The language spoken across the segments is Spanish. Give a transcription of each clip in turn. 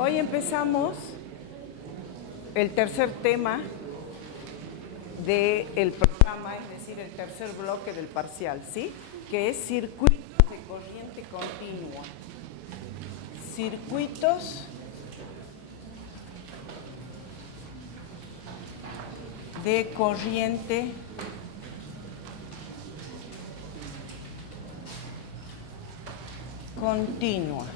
Hoy empezamos el tercer tema del programa, es decir, el tercer bloque del parcial, ¿sí? Que es circuitos de corriente continua. Circuitos de corriente continua.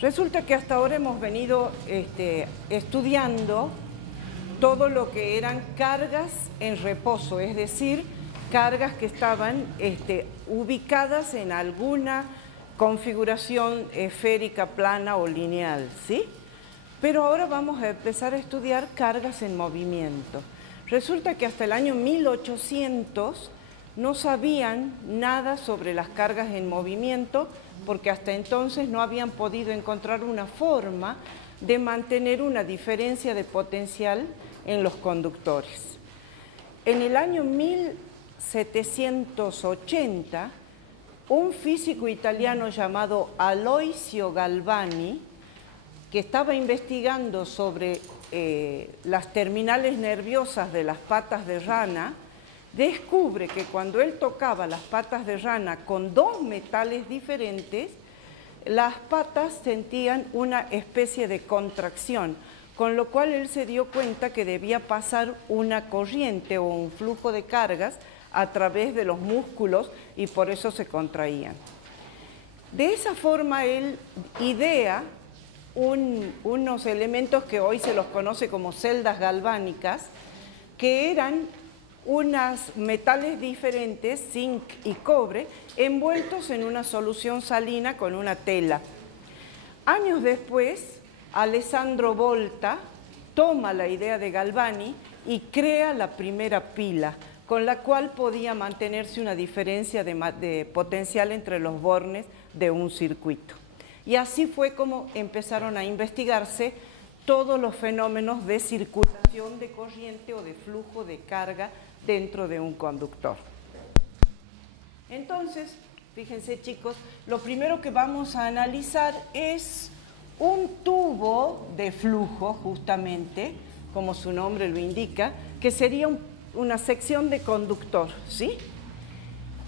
Resulta que hasta ahora hemos venido estudiando todo lo que eran cargas en reposo, es decir, cargas que estaban ubicadas en alguna configuración esférica, plana o lineal, ¿sí? Pero ahora vamos a empezar a estudiar cargas en movimiento. Resulta que hasta el año 1800 no sabían nada sobre las cargas en movimiento porque hasta entonces no habían podido encontrar una forma de mantener una diferencia de potencial en los conductores. En el año 1780, un físico italiano llamado Aloisio Galvani, que estaba investigando sobre las terminales nerviosas de las patas de rana, descubre que cuando él tocaba las patas de rana con dos metales diferentes, las patas sentían una especie de contracción, con lo cual él se dio cuenta que debía pasar una corriente o un flujo de cargas a través de los músculos y por eso se contraían. De esa forma él idea unos elementos que hoy se los conoce como celdas galvánicas, que eran unos metales diferentes, zinc y cobre, envueltos en una solución salina con una tela. Años después, Alessandro Volta toma la idea de Galvani y crea la primera pila, con la cual podía mantenerse una diferencia de potencial entre los bornes de un circuito. Y así fue como empezaron a investigarse todos los fenómenos de circulación de corriente o de flujo de carga dentro de un conductor. Entonces, fíjense chicos, lo primero que vamos a analizar es un tubo de flujo, justamente, como su nombre lo indica, que sería una sección de conductor, ¿sí?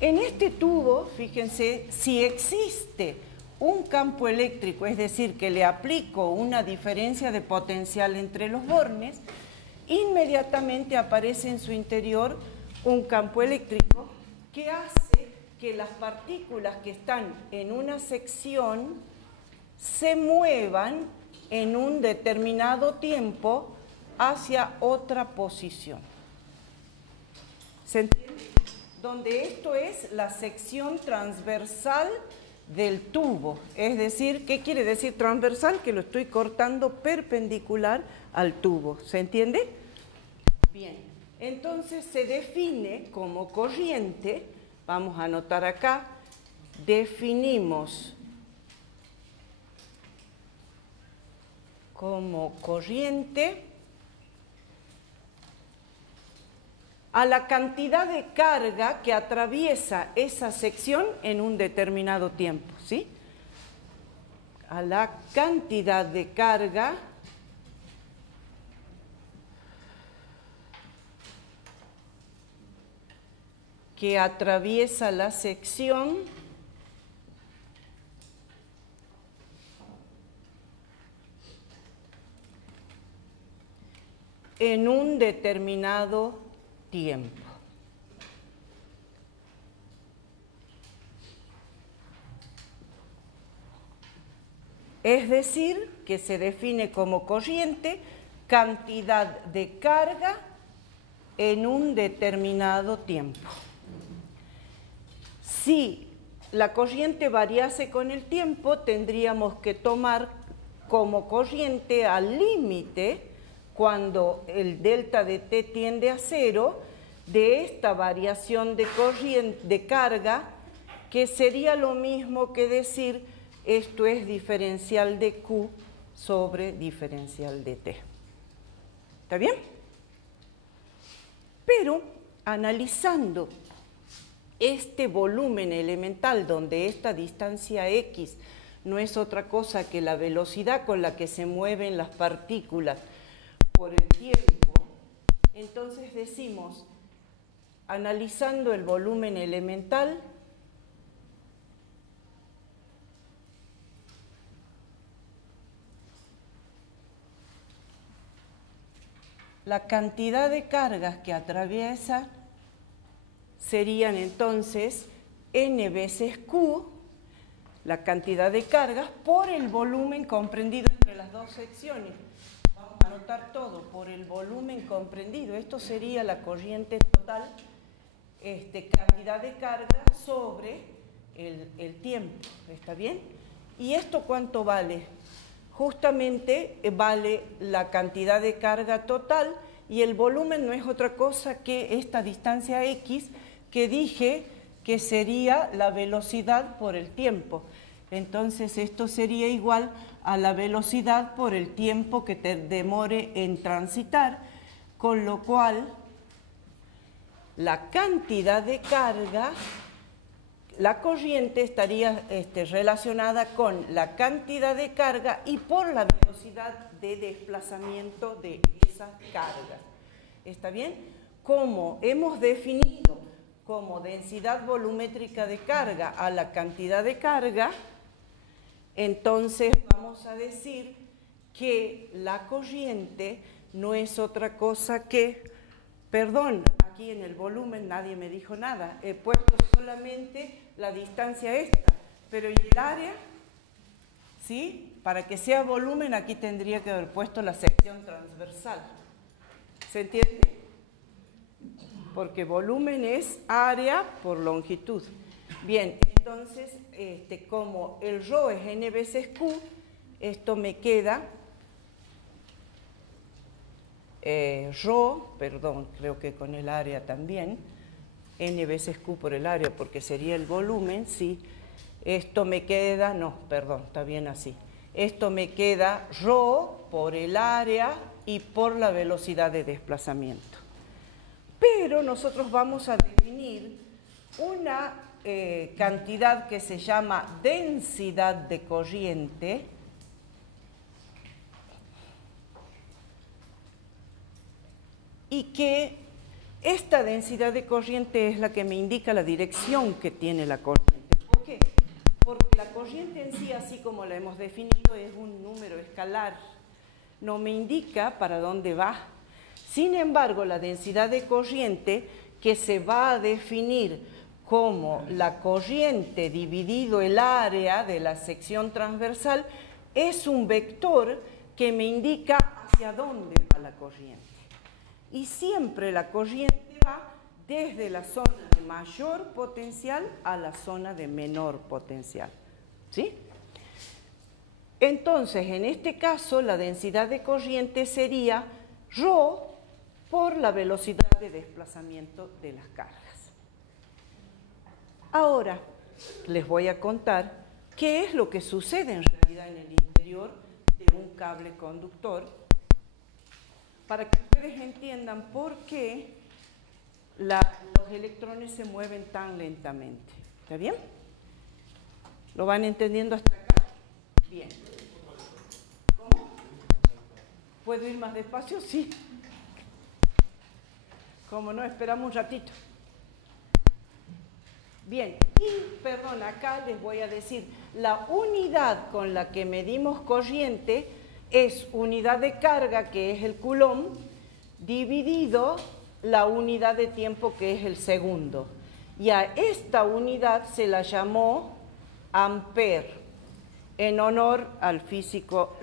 En este tubo, fíjense, si existe un campo eléctrico, es decir, que le aplico una diferencia de potencial entre los bornes, inmediatamente aparece en su interior un campo eléctrico que hace que las partículas que están en una sección se muevan en un determinado tiempo hacia otra posición. ¿Se entiende? Donde esto es la sección transversal del tubo, es decir, ¿qué quiere decir transversal? Que lo estoy cortando perpendicular al tubo, ¿se entiende? Bien, entonces se define como corriente, vamos a anotar acá, definimos como corriente a la cantidad de carga que atraviesa esa sección en un determinado tiempo, ¿sí? A la cantidad de carga que atraviesa la sección en un determinado tiempo. Es decir, que se define como corriente cantidad de carga en un determinado tiempo. Si la corriente variase con el tiempo, tendríamos que tomar como corriente al límite, cuando el delta de T tiende a cero, de esta variación de corriente, de carga, que sería lo mismo que decir esto es diferencial de Q sobre diferencial de T. ¿Está bien? Pero analizando este volumen elemental donde esta distancia X no es otra cosa que la velocidad con la que se mueven las partículas por el tiempo, entonces decimos, analizando el volumen elemental, la cantidad de cargas que atraviesa serían entonces n veces q, la cantidad de cargas, por el volumen comprendido entre las dos secciones. Vamos a anotar todo, por el volumen comprendido. Esto sería la corriente total, cantidad de carga sobre el tiempo. ¿Está bien? ¿Y esto cuánto vale? Justamente vale la cantidad de carga total y el volumen no es otra cosa que esta distancia x que dije que sería la velocidad por el tiempo. Entonces esto sería igual a la velocidad por el tiempo que te demore en transitar, con lo cual la cantidad de carga, la corriente estaría relacionada con la cantidad de carga y por la velocidad de desplazamiento de esas cargas. ¿Está bien? Como hemos definido como densidad volumétrica de carga a la cantidad de carga, entonces vamos a decir que la corriente no es otra cosa que, perdón, aquí en el volumen nadie me dijo nada, he puesto solamente la distancia esta, pero ¿y el área? ¿Sí? Para que sea volumen aquí tendría que haber puesto la sección transversal. ¿Se entiende? Porque volumen es área por longitud. Bien, entonces, como el ρ es n veces q, esto me queda ρ, perdón, creo que con el área también, n veces q por el área, porque sería el volumen, sí. Esto me queda, no, perdón, está bien así. Esto me queda ρ por el área y por la velocidad de desplazamiento. Pero nosotros vamos a definir una cantidad que se llama densidad de corriente, y que esta densidad de corriente es la que me indica la dirección que tiene la corriente. ¿Por qué? Porque la corriente en sí, así como la hemos definido, es un número escalar, no me indica para dónde va. Sin embargo, la densidad de corriente, que se va a definir como la corriente dividido el área de la sección transversal, es un vector que me indica hacia dónde va la corriente. Y siempre la corriente va desde la zona de mayor potencial a la zona de menor potencial. ¿Sí? Entonces, en este caso, la densidad de corriente sería ρ por la velocidad de desplazamiento de las cargas. Ahora, les voy a contar qué es lo que sucede en realidad en el interior de un cable conductor, para que ustedes entiendan por qué los electrones se mueven tan lentamente. ¿Está bien? ¿Lo van entendiendo hasta acá? Bien. ¿Cómo? ¿Puedo ir más despacio? Sí. ¿Cómo no? Esperamos un ratito. Bien, y perdón, acá les voy a decir, la unidad con la que medimos corriente es unidad de carga, que es el coulomb, dividido la unidad de tiempo, que es el segundo. Y a esta unidad se la llamó ampere, en honor al físico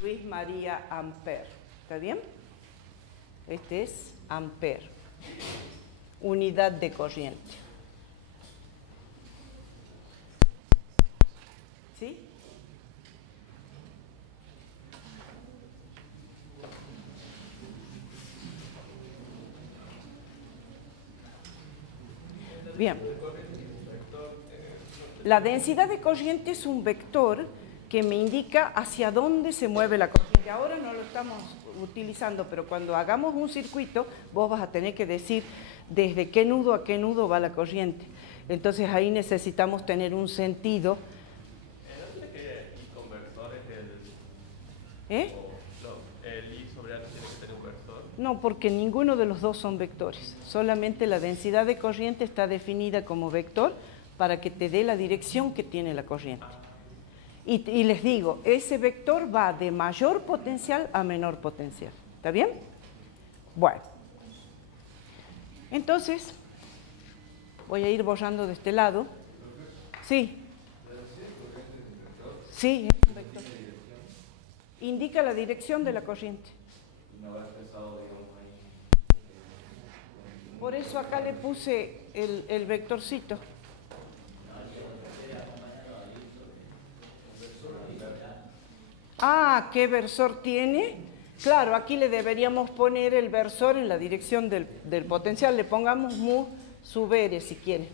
Luis María Ampère. ¿Está bien? Este es ampere, unidad de corriente. ¿Sí? Bien. La densidad de corriente es un vector que me indica hacia dónde se mueve la corriente. Ahora no lo estamos utilizando, pero cuando hagamos un circuito, vos vas a tener que decir desde qué nudo a qué nudo va la corriente. Entonces ahí necesitamos tener un sentido. ¿Eh? No, el I sobre A tiene que tener un versor. No, porque ninguno de los dos son vectores. Solamente la densidad de corriente está definida como vector para que te dé la dirección que tiene la corriente. Y les digo, ese vector va de mayor potencial a menor potencial. ¿Está bien? Bueno. Entonces, voy a ir borrando de este lado. Sí. Sí, es un vector. Indica la dirección de la corriente. Por eso acá le puse el vectorcito. Ah, ¿qué versor tiene? Claro, aquí le deberíamos poner el versor en la dirección del potencial. Le pongamos mu sub r si quiere.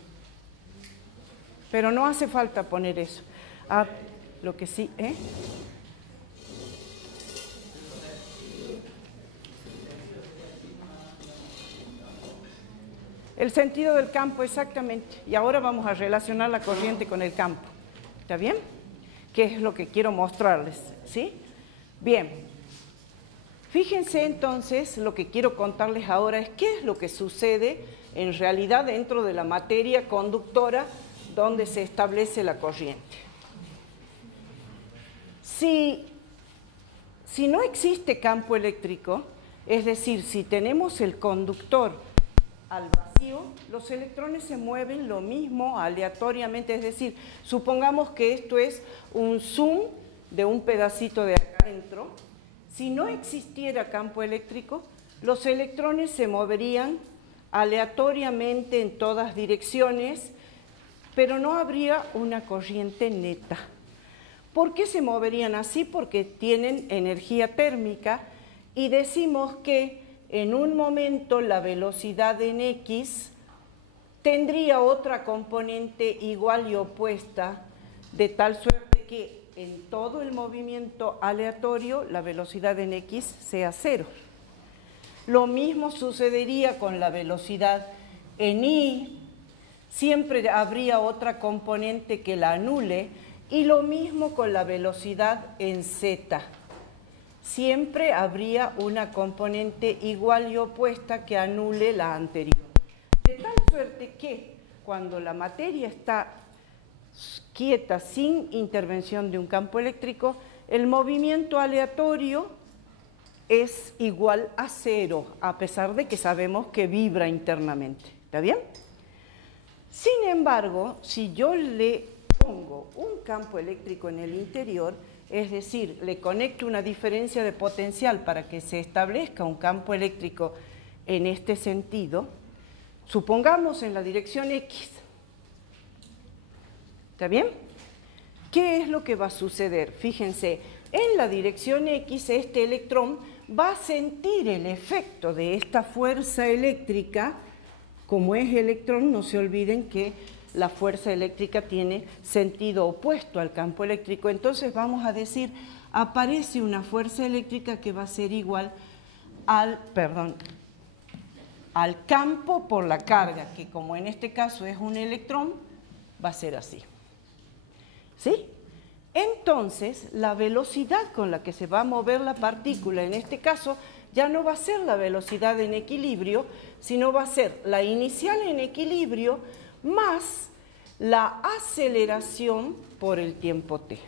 Pero no hace falta poner eso. Ah, lo que sí, ¿eh? El sentido del campo, exactamente. Y ahora vamos a relacionar la corriente con el campo. ¿Está bien? Que es lo que quiero mostrarles, ¿sí? Bien. Fíjense entonces, lo que quiero contarles ahora es qué es lo que sucede en realidad dentro de la materia conductora donde se establece la corriente. Si no existe campo eléctrico, es decir, si tenemos el conductor al vacío, los electrones se mueven lo mismo aleatoriamente, es decir, supongamos que esto es un zoom de un pedacito de acá adentro. Si no existiera campo eléctrico, los electrones se moverían aleatoriamente en todas direcciones, pero no habría una corriente neta. ¿Por qué se moverían así? Porque tienen energía térmica y decimos que en un momento la velocidad en X tendría otra componente igual y opuesta, de tal suerte que en todo el movimiento aleatorio la velocidad en X sea 0. Lo mismo sucedería con la velocidad en Y, siempre habría otra componente que la anule, y lo mismo con la velocidad en Z. Siempre habría una componente igual y opuesta que anule la anterior. De tal suerte que cuando la materia está quieta sin intervención de un campo eléctrico, el movimiento aleatorio es igual a 0, a pesar de que sabemos que vibra internamente. ¿Está bien? Sin embargo, si yo le pongo un campo eléctrico en el interior, es decir, le conecto una diferencia de potencial para que se establezca un campo eléctrico en este sentido, supongamos en la dirección X. ¿Está bien? ¿Qué es lo que va a suceder? Fíjense, en la dirección X este electrón va a sentir el efecto de esta fuerza eléctrica. Como es electrón, no se olviden que la fuerza eléctrica tiene sentido opuesto al campo eléctrico. Entonces vamos a decir, aparece una fuerza eléctrica que va a ser igual al campo por la carga, que como en este caso es un electrón, va a ser así. ¿Sí? Entonces, la velocidad con la que se va a mover la partícula, en este caso, ya no va a ser la velocidad en equilibrio, sino va a ser la inicial en equilibrio más la aceleración por el tiempo t,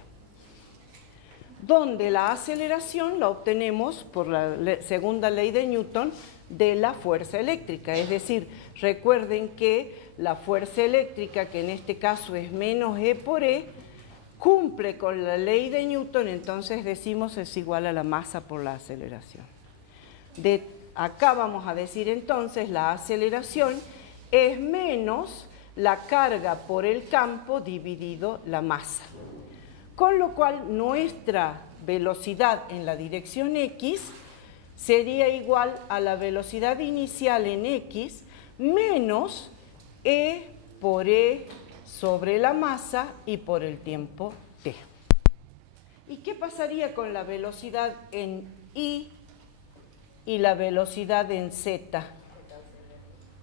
donde la aceleración la obtenemos por la segunda ley de Newton de la fuerza eléctrica. Es decir, recuerden que la fuerza eléctrica, que en este caso es menos E por E, cumple con la ley de Newton, entonces decimos es igual a la masa por la aceleración. De acá vamos a decir entonces la aceleración es menos la carga por el campo dividido la masa. Con lo cual nuestra velocidad en la dirección X sería igual a la velocidad inicial en X menos E por E sobre la masa y por el tiempo t. ¿Y qué pasaría con la velocidad en Y y la velocidad en Z?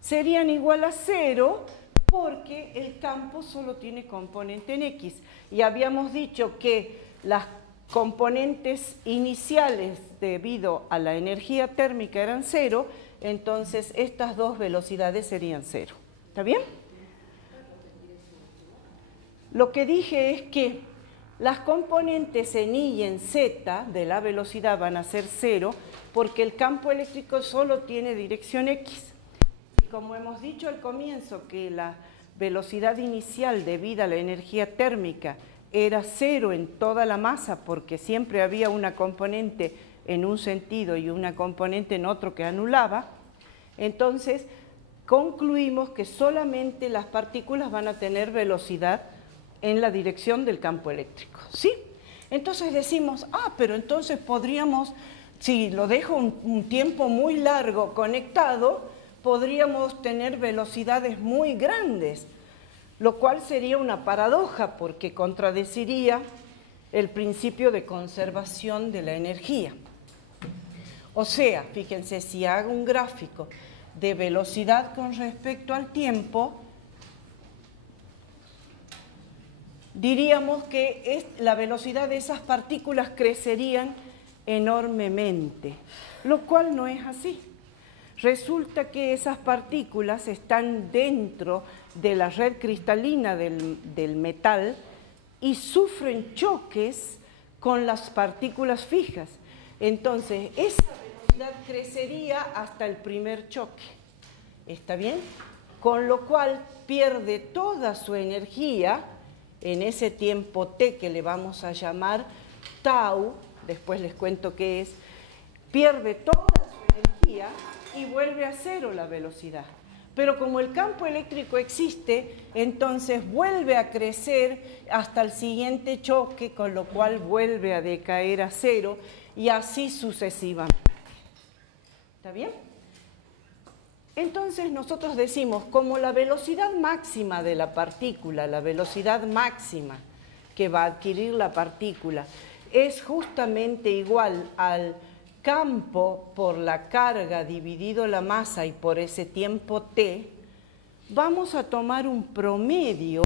Serían igual a 0 porque el campo solo tiene componente en X. Y habíamos dicho que las componentes iniciales debido a la energía térmica eran cero, entonces estas dos velocidades serían cero. ¿Está bien? Lo que dije es que las componentes en Y y en Z de la velocidad van a ser cero porque el campo eléctrico solo tiene dirección X. Y como hemos dicho al comienzo que la velocidad inicial debida a la energía térmica era cero en toda la masa porque siempre había una componente en un sentido y una componente en otro que anulaba, entonces concluimos que solamente las partículas van a tener velocidad en la dirección del campo eléctrico, ¿sí? Entonces decimos, pero entonces podríamos, si lo dejo un tiempo muy largo conectado, podríamos tener velocidades muy grandes, lo cual sería una paradoja porque contradeciría el principio de conservación de la energía. O sea, fíjense, si hago un gráfico de velocidad con respecto al tiempo, diríamos que la velocidad de esas partículas crecerían enormemente, lo cual no es así. Resulta que esas partículas están dentro de la red cristalina del metal y sufren choques con las partículas fijas. Entonces, esa velocidad crecería hasta el primer choque. ¿Está bien? Con lo cual pierde toda su energía en ese tiempo t que le vamos a llamar tau, después les cuento qué es, pierde toda su energía y vuelve a cero la velocidad. Pero como el campo eléctrico existe, entonces vuelve a crecer hasta el siguiente choque, con lo cual vuelve a decaer a cero y así sucesivamente. ¿Está bien? Entonces nosotros decimos, como la velocidad máxima de la partícula, la velocidad máxima que va a adquirir la partícula, es justamente igual al campo por la carga dividido la masa y por ese tiempo t, vamos a tomar un promedio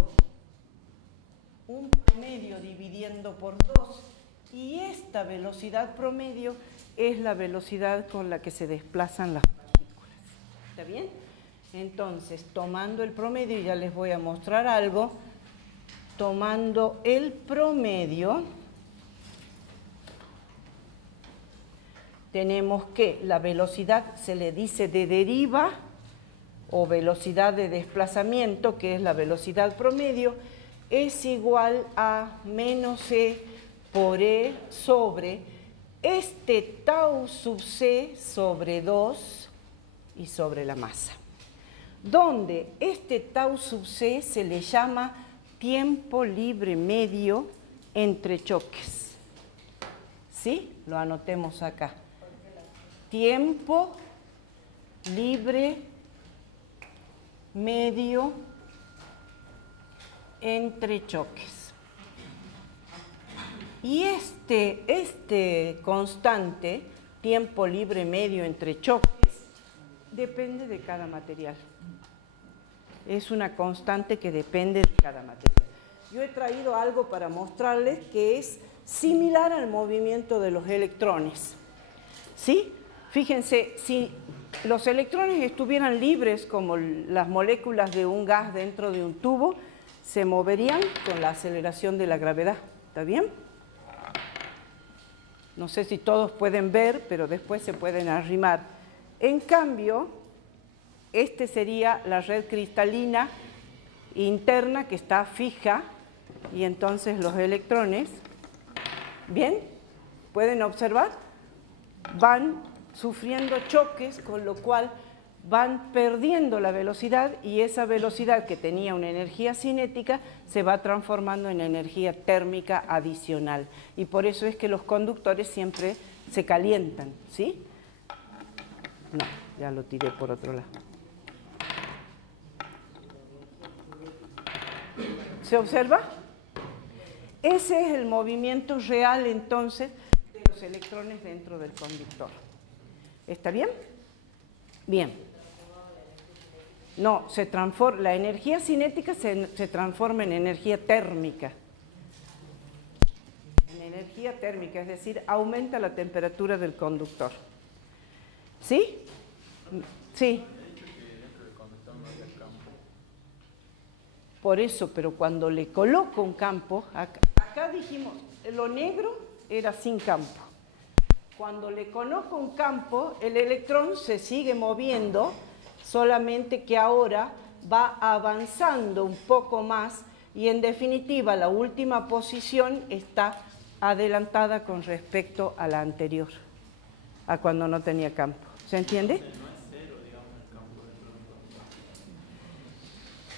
dividiendo por 2, y esta velocidad promedio es la velocidad con la que se desplazan las partículas. ¿Está bien? Entonces, tomando el promedio, ya les voy a mostrar algo, tomando el promedio, tenemos que la velocidad se le dice de deriva o velocidad de desplazamiento, que es la velocidad promedio, es igual a menos e por e sobre este tau sub c sobre 2 y sobre la masa, donde este tau sub c se le llama tiempo libre medio entre choques. ¿Sí? Lo anotemos acá. Tiempo libre medio entre choques. Y este constante, tiempo libre medio entre choques, depende de cada material. Es una constante que depende de cada material. Yo he traído algo para mostrarles que es similar al movimiento de los electrones. ¿Sí? Fíjense, si los electrones estuvieran libres como las moléculas de un gas dentro de un tubo, se moverían con la aceleración de la gravedad. ¿Está bien? No sé si todos pueden ver, pero después se pueden arrimar. En cambio, este sería la red cristalina interna que está fija y entonces los electrones, ¿bien? ¿Pueden observar? Van sufriendo choques, con lo cual van perdiendo la velocidad y esa velocidad que tenía una energía cinética se va transformando en energía térmica adicional. Y por eso es que los conductores siempre se calientan, ¿sí? No, ya lo tiré por otro lado. ¿Se observa? Ese es el movimiento real entonces de los electrones dentro del conductor. ¿Está bien? Bien. No, la energía cinética se transforma en energía térmica. En energía energía térmica, es decir, aumenta la temperatura del conductor. ¿Sí? Sí. Por eso, pero cuando le coloco un campo, acá dijimos, lo negro era sin campo. Cuando le coloco un campo, el electrón se sigue moviendo, solamente que ahora va avanzando un poco más y en definitiva la última posición está adelantada con respecto a la anterior, a cuando no tenía campo. ¿Se entiende?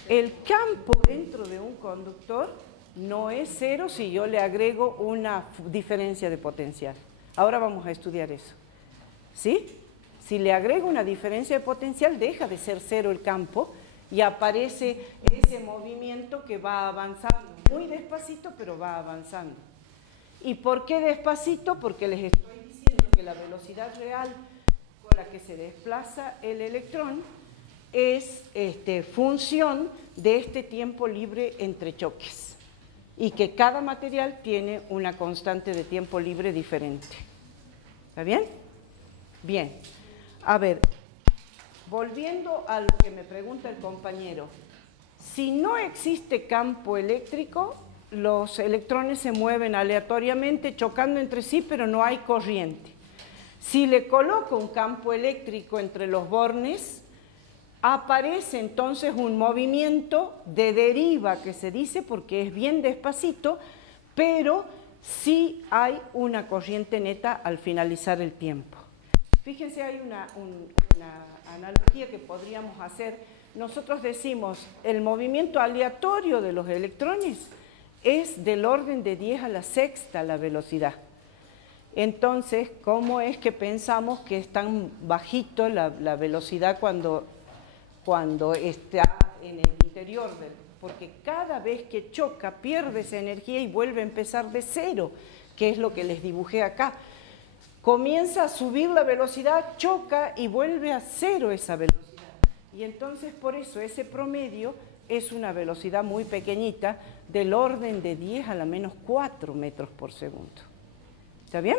El campo dentro de un conductor no es cero si yo le agrego una diferencia de potencial. Ahora vamos a estudiar eso. ¿Sí? Si le agrego una diferencia de potencial, deja de ser cero el campo y aparece ese movimiento que va avanzando, muy despacito, pero va avanzando. ¿Y por qué despacito? Porque les estoy diciendo que la velocidad real con la que se desplaza el electrón es función de este tiempo libre entre choques y que cada material tiene una constante de tiempo libre diferente. ¿Está bien? Bien. A ver, volviendo a lo que me pregunta el compañero, si no existe campo eléctrico, los electrones se mueven aleatoriamente chocando entre sí, pero no hay corriente. Si le coloco un campo eléctrico entre los bornes, aparece entonces un movimiento de deriva que se dice porque es bien despacito, pero sí hay una corriente neta al finalizar el tiempo. Fíjense, hay una analogía que podríamos hacer. Nosotros decimos, el movimiento aleatorio de los electrones es del orden de 10 a la sexta la velocidad. Entonces, ¿cómo es que pensamos que es tan bajito la velocidad cuando está en el interior porque cada vez que choca pierde esa energía y vuelve a empezar de cero, que es lo que les dibujé acá. Comienza a subir la velocidad, choca y vuelve a cero esa velocidad. Y entonces por eso ese promedio es una velocidad muy pequeñita, del orden de 10 a la menos 4 metros por segundo. ¿Está bien?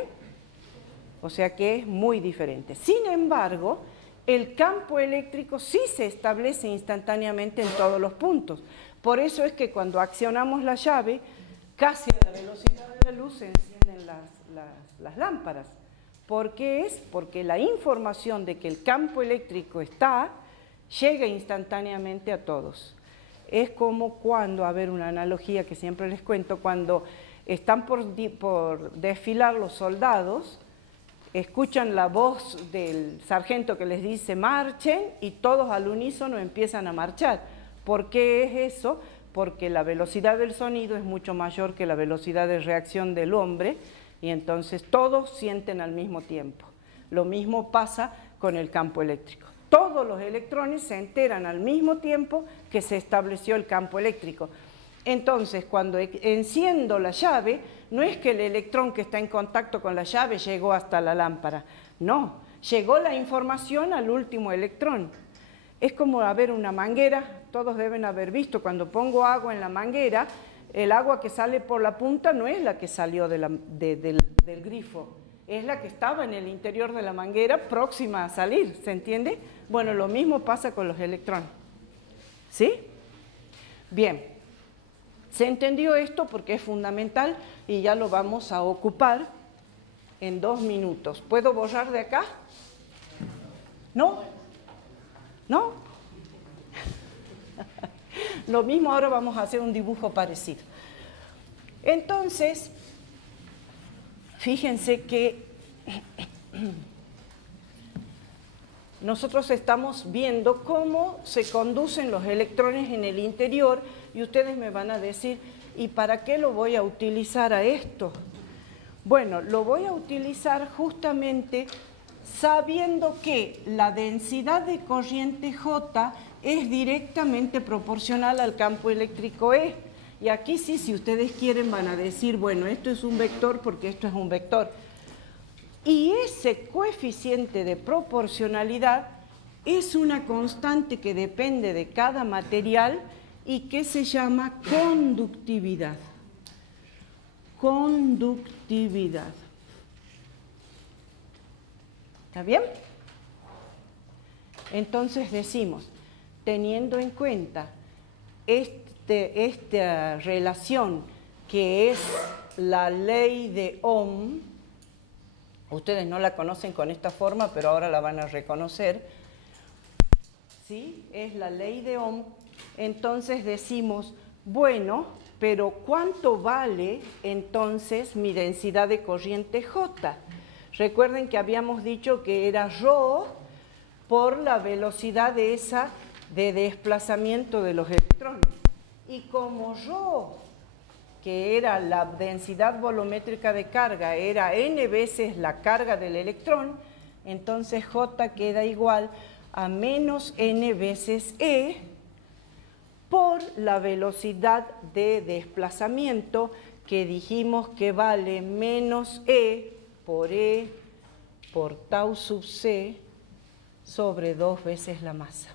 O sea que es muy diferente. Sin embargo, el campo eléctrico sí se establece instantáneamente en todos los puntos. Por eso es que cuando accionamos la llave, casi a la velocidad de la luz se encienden las lámparas. ¿Por qué es? Porque la información de que el campo eléctrico está, llega instantáneamente a todos. Es como cuando, a ver, una analogía que siempre les cuento, cuando están por desfilar los soldados, escuchan la voz del sargento que les dice marchen y todos al unísono empiezan a marchar. ¿Por qué es eso? Porque la velocidad del sonido es mucho mayor que la velocidad de reacción del hombre y entonces todos sienten al mismo tiempo. Lo mismo pasa con el campo eléctrico. Todos los electrones se enteran al mismo tiempo que se estableció el campo eléctrico. Entonces, cuando enciendo la llave, no es que el electrón que está en contacto con la llave llegó hasta la lámpara, no, llegó la información al último electrón. Es como, a ver, una manguera, todos deben haber visto, cuando pongo agua en la manguera, el agua que sale por la punta no es la que salió del grifo, es la que estaba en el interior de la manguera próxima a salir, ¿se entiende? Bueno, lo mismo pasa con los electrones. ¿Sí? Bien. ¿Se entendió esto? Porque es fundamental y ya lo vamos a ocupar en 2 minutos. ¿Puedo borrar de acá? ¿No? ¿No? Lo mismo, ahora vamos a hacer un dibujo parecido. Entonces, fíjense que nosotros estamos viendo cómo se conducen los electrones en el interior y ustedes me van a decir, ¿y para qué lo voy a utilizar a esto? Bueno, lo voy a utilizar justamente sabiendo que la densidad de corriente J es directamente proporcional al campo eléctrico E. Y aquí sí, si ustedes quieren, van a decir, bueno, esto es un vector porque esto es un vector. Y ese coeficiente de proporcionalidad es una constante que depende de cada material y que se llama conductividad. conductividad. ¿Está bien? Entonces decimos, teniendo en cuenta esta relación que es la ley de Ohm, ustedes no la conocen con esta forma, pero ahora la van a reconocer, ¿sí? Es la ley de Ohm. Entonces decimos, bueno, pero ¿cuánto vale entonces mi densidad de corriente J? Recuerden que habíamos dicho que era ρ por la velocidad de desplazamiento de los electrones. Y como ρ, que era la densidad volumétrica de carga, era n veces la carga del electrón, entonces J queda igual a menos n veces E por la velocidad de desplazamiento que dijimos que vale menos E por tau sub c sobre 2 veces la masa.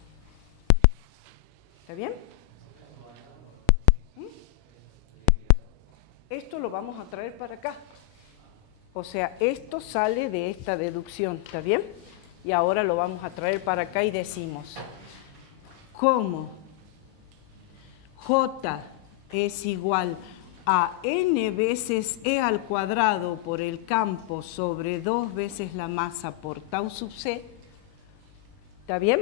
¿Está bien? Esto lo vamos a traer para acá. O sea, esto sale de esta deducción, ¿está bien? Y ahora lo vamos a traer para acá y decimos, ¿cómo J es igual a n veces E al cuadrado por el campo sobre 2 veces la masa por tau sub c? ¿Está bien?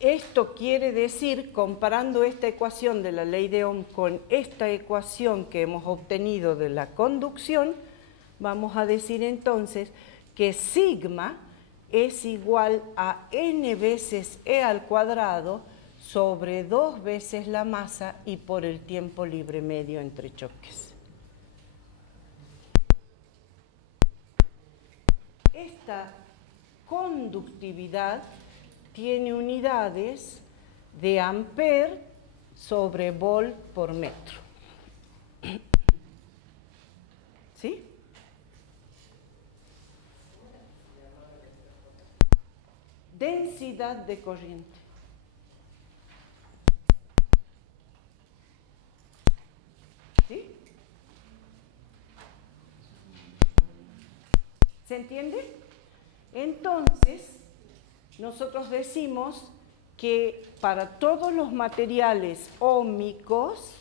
Esto quiere decir, comparando esta ecuación de la ley de Ohm con esta ecuación que hemos obtenido de la conducción, vamos a decir entonces que sigma es igual a n veces E al cuadrado sobre 2 veces la masa y por el tiempo libre medio entre choques. Esta conductividad tiene unidades de ampere sobre volt por metro. ¿Sí? Densidad de corriente. ¿Sí? ¿Se entiende? Entonces, nosotros decimos que para todos los materiales óhmicos,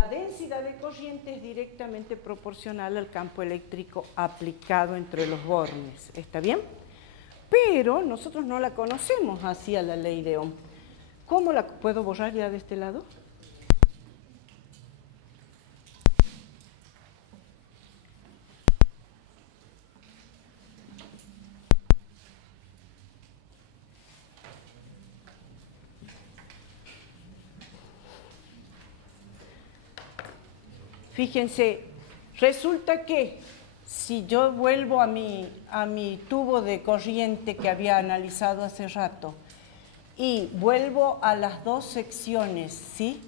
la densidad de corriente es directamente proporcional al campo eléctrico aplicado entre los bornes. ¿Está bien? Pero nosotros no la conocemos así a la ley de Ohm. ¿Cómo la puedo borrar ya de este lado? Fíjense, resulta que si yo vuelvo a mi tubo de corriente que había analizado hace rato y vuelvo a las dos secciones, ¿sí?,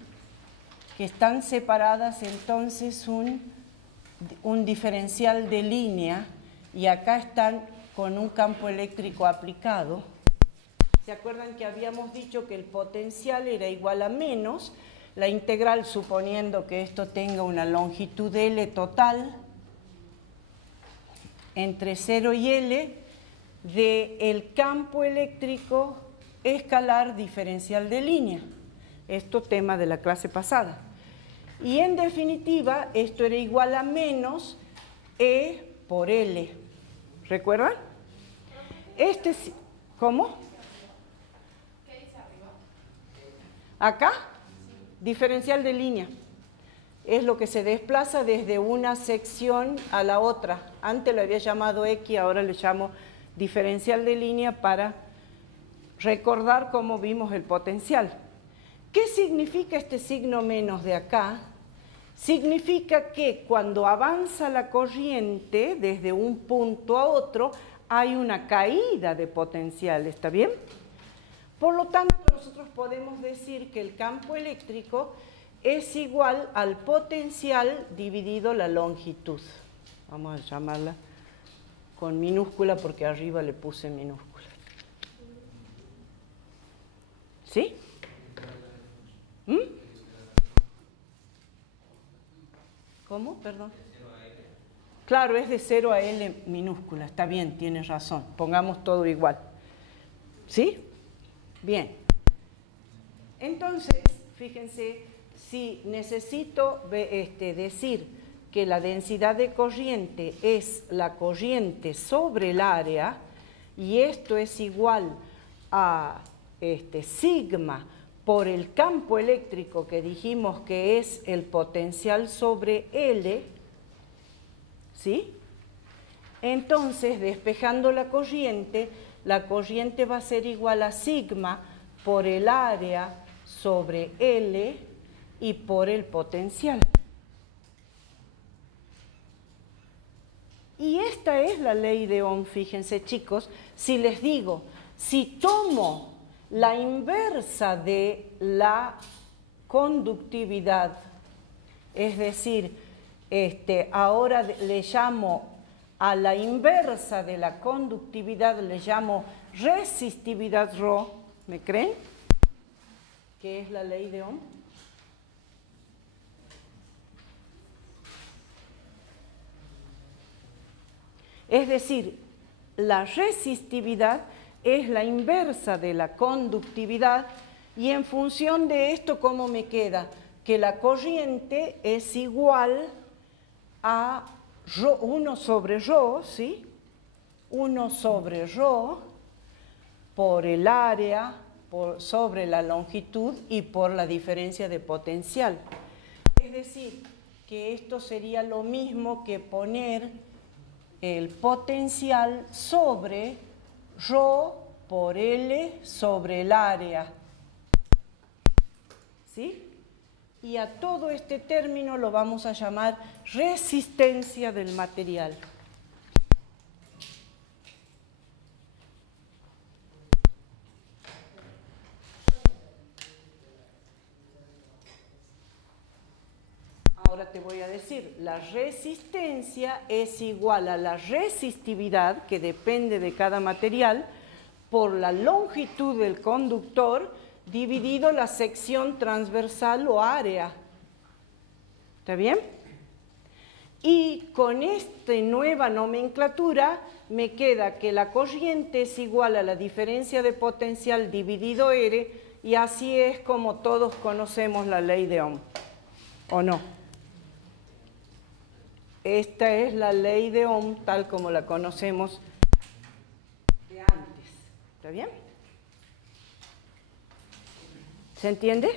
que están separadas, entonces un diferencial de línea, y acá están con un campo eléctrico aplicado. ¿Se acuerdan que habíamos dicho que el potencial era igual a menos la integral, suponiendo que esto tenga una longitud L total, entre 0 y L, del campo eléctrico escalar diferencial de línea? Esto tema de la clase pasada. Y en definitiva, esto era igual a menos E por L. ¿Recuerdan? ¿Cómo? ¿Qué dice arriba? Acá, diferencial de línea. Es lo que se desplaza desde una sección a la otra. Antes lo había llamado X, ahora le llamo diferencial de línea para recordar cómo vimos el potencial. ¿Qué significa este signo menos de acá? Significa que cuando avanza la corriente desde un punto a otro, hay una caída de potencial, ¿está bien? Por lo tanto, nosotros podemos decir que el campo eléctrico es igual al potencial dividido la longitud. Vamos a llamarla con minúscula porque arriba le puse minúscula. ¿Sí? ¿Cómo? Perdón. Claro, es de 0 a L minúscula, está bien, tienes razón, pongamos todo igual. ¿Sí? Bien. Entonces, fíjense, si necesito decir que la densidad de corriente es la corriente sobre el área, y esto es igual a sigma por el campo eléctrico que dijimos que es el potencial sobre L, ¿sí? Entonces, despejando la corriente va a ser igual a sigma por el área sobre L y por el potencial. Y esta es la ley de Ohm, fíjense chicos, si les digo, si tomo la inversa de la conductividad, es decir, ahora le llamo a la inversa de la conductividad, le llamo resistividad ρ, ¿me creen? ¿Qué es la ley de Ohm? Es decir, la resistividad es la inversa de la conductividad y en función de esto, ¿cómo me queda? Que la corriente es igual a 1 sobre ρ, ¿sí? 1 sobre ρ por el área, sobre la longitud y por la diferencia de potencial. Es decir, que esto sería lo mismo que poner el potencial sobre ρ por L sobre el área. ¿Sí? Y a todo este término lo vamos a llamar resistencia del material. Ahora te voy a decir, la resistencia es igual a la resistividad, que depende de cada material, por la longitud del conductor dividido la sección transversal o área. ¿Está bien? Y con esta nueva nomenclatura me queda que la corriente es igual a la diferencia de potencial dividido R, y así es como todos conocemos la ley de Ohm, ¿o no? Esta es la ley de Ohm tal como la conocemos de antes. ¿Está bien? ¿Se entiende?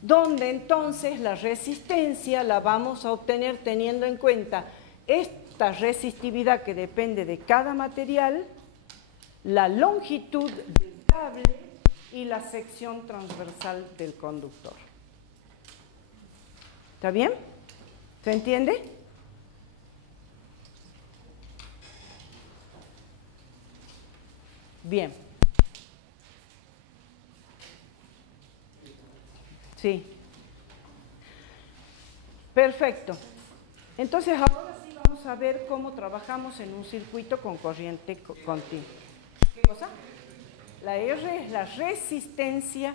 Donde entonces la resistencia la vamos a obtener teniendo en cuenta esta resistividad que depende de cada material, la longitud del cable y la sección transversal del conductor. ¿Está bien? ¿Se entiende? Bien. Sí. Perfecto. Entonces ahora sí vamos a ver cómo trabajamos en un circuito con corriente continua. ¿Qué cosa? La R es la resistencia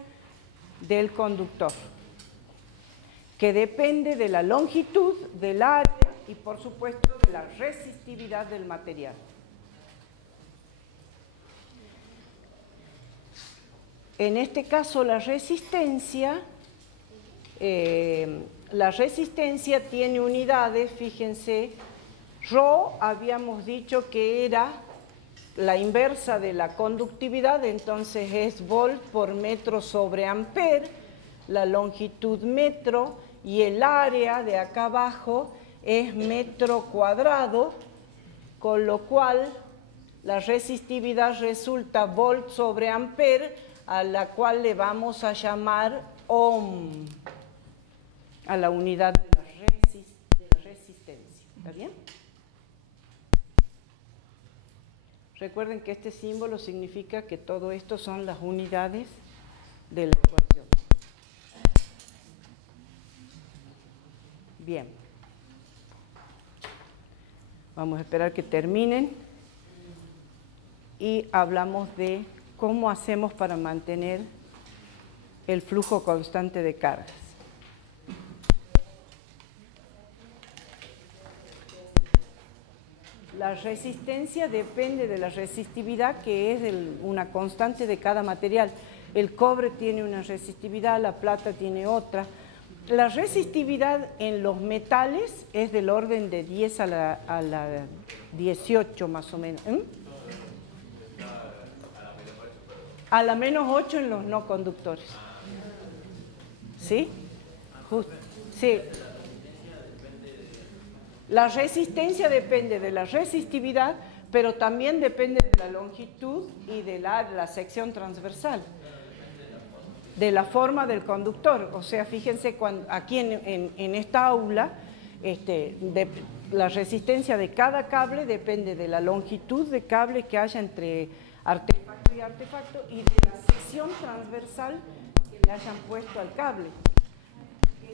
del conductor, que depende de la longitud del área y por supuesto de la resistividad del material. En este caso la resistencia tiene unidades, fíjense, ρ habíamos dicho que era la inversa de la conductividad, entonces es volt por metro sobre amper, la longitud metro, y el área de acá abajo es metro cuadrado, con lo cual la resistividad resulta volt sobre amper, a la cual le vamos a llamar ohm, a la unidad de la resistencia. ¿Está bien? Recuerden que este símbolo significa que todo esto son las unidades de la ecuación. Bien. Vamos a esperar que terminen y hablamos de cómo hacemos para mantener el flujo constante de cargas. La resistencia depende de la resistividad, que es una constante de cada material. El cobre tiene una resistividad, la plata tiene otra. La resistividad en los metales es del orden de 10 a la 18 más o menos. A la menos 8 en los no conductores. ¿Sí? Sí. La resistencia depende de la resistividad, pero también depende de la longitud y de la sección transversal, de la forma del conductor. O sea, fíjense, aquí en esta aula, la resistencia de cada cable depende de la longitud de cable que haya entre artefacto y artefacto y de la sección transversal que le hayan puesto al cable.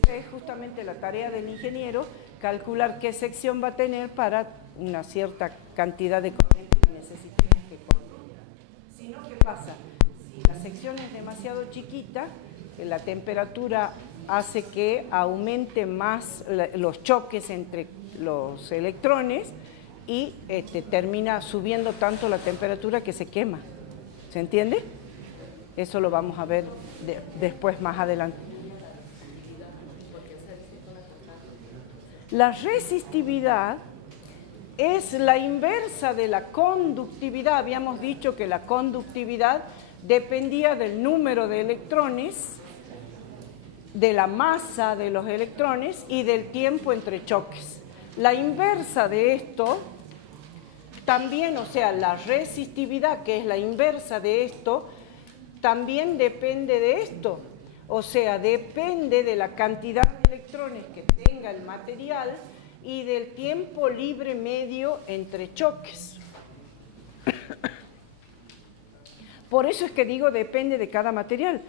Esa es justamente la tarea del ingeniero, calcular qué sección va a tener para una cierta cantidad de corriente que necesitemos que conduzca. Si no, ¿qué pasa? Si la sección es demasiado chiquita, la temperatura hace que aumente más los choques entre los electrones y termina subiendo tanto la temperatura que se quema. ¿Se entiende? Eso lo vamos a ver después, más adelante. La resistividad es la inversa de la conductividad. Habíamos dicho que la conductividad dependía del número de electrones, de la masa de los electrones y del tiempo entre choques. La inversa de esto también, o sea, la resistividad, que es la inversa de esto, también depende de esto. O sea, depende de la cantidad de electrones que tenga el material y del tiempo libre medio entre choques. Por eso es que digo depende de cada material.